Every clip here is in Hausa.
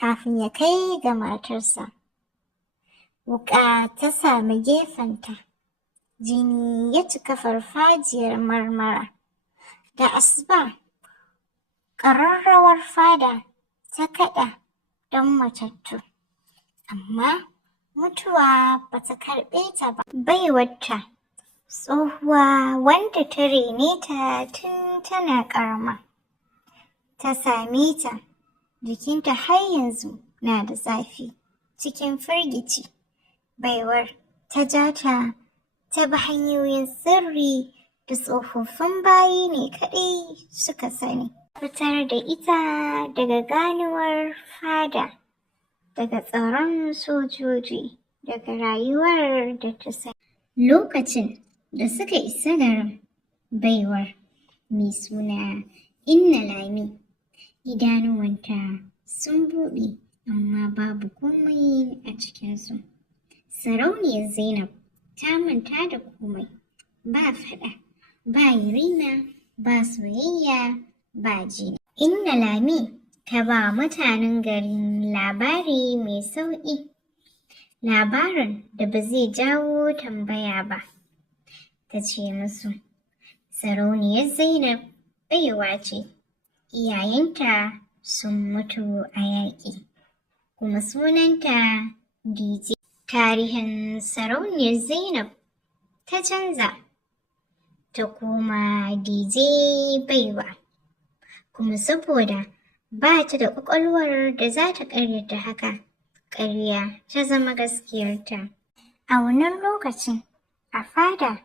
kafin ya kai ga matarsa. Wuƙa ta sami gefenta, jini ya cika farfajiyar Marmara. Da asuba, ƙararrawar fada ta kaɗa don matattu, amma mutuwa ba ta karɓe ta ba. Baiwarta, tsohuwa wanda ta rene ta tun tana ƙarama, ta same ta, jikinta har yanzu na da zafi. Cikin firgici, baiwar ta ja ta bi hanyoyin sirri da tsofaffin bayi ne kaɗai suka sani. Fitar da ita daga ganuwar fada, daga tsaron sojoji, daga rayuwar da ta sani. Lokacin da suka isa garin, baiwar mai suna Inna Lami, idanuwanta sun buɗe amma babu komai a cikinsu. Sarauniyar Zainab ta manta da komai, ba faɗa, ba yarima, ba soyayya, ba jini. Inna Lami ta ba mutanen garin labari mai sauƙi, labarin da ba zai jawo tambaya ba. Ta ce musu, Sarauniyar Zainab baiwa ce, iyayenta sun mutu a yaƙi, kuma sunanta Dije. Tarihin Sarauniyar Zainab ta canza, ta koma Dije baiwa, kuma saboda ba ta da ƙwaƙwalwar da za ta ƙaryata haka, ƙarya ta zama gaskiyarta. A wannan lokacin, a fada,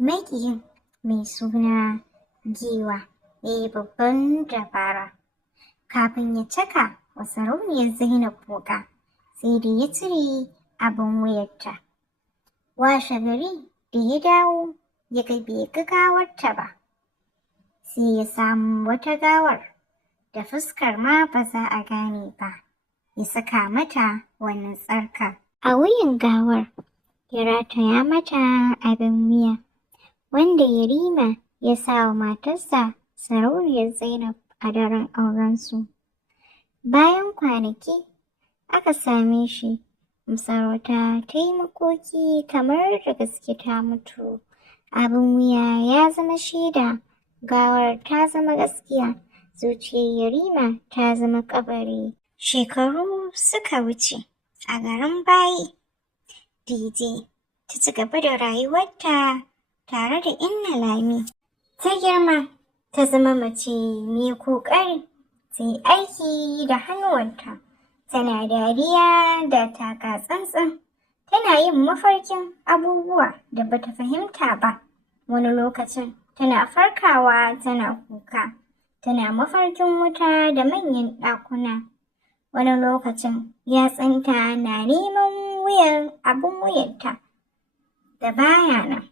maƙiyin mai suna Giwa ya yi babban dabara. Kafin ya caka wa Sarauniyar Zainab wuƙa, sai da ya cire abin wuyarta. Washe gari da ya dawo, ya ga bai ga gawarta ba, sai ya samu wata gawar da fuskar ma ba za a gane ba, ya saka mata wani tsarka. A wuyan gawar ya rataya mata abin wuya, wanda yarima ya sa wa matarsa Sarauniyar Zainab a daren aurensu. Bayan kwanaki aka same shi, masarauta ta yi makoki kamar da gaske ta mutu. Abin wuya ya zama shaida, gawar ta zama gaskiya, zuciyar yarima ta zama kabari. Shekaru suka wuce a garin bayi, Dije ta ci gaba da rayuwarta tare da Inna Lami. Ta girma, ta zama mace mai ƙoƙari, ta yi aiki da hannuwanta, tana dariya da taka tsantsan, tana yin mafarkin abubuwa da bata fahimta ba. Wani lokacin tana farkawa tana kuka, tana mafarkin wuta da manyan ɗakuna. Wani lokacin yatsanta na neman wuyan abin wuyanta da baya nan.